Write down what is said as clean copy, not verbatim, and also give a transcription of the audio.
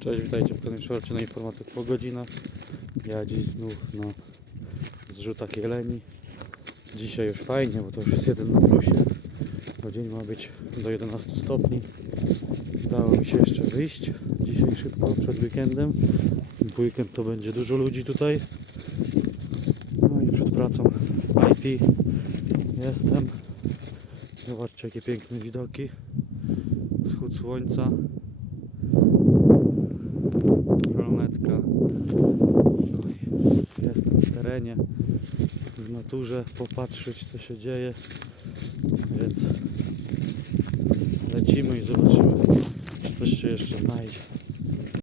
Cześć, witajcie w kolejnym shorcie na informatyk po godzinach. Ja dziś znów na zrzutach jeleni. Dzisiaj już fajnie, bo to już jest 1 na plusie, bo dzień ma być do 11 stopni. Udało mi się jeszcze wyjść dzisiaj szybko, przed weekendem. W weekend to będzie dużo ludzi tutaj. No i przed pracą IT jestem. Zobaczcie, jakie piękne widoki. Wschód słońca. Rolnetka. No i jestem w terenie, w naturze, popatrzeć co się dzieje, więc lecimy i zobaczymy, czy coś się jeszcze znajdzie.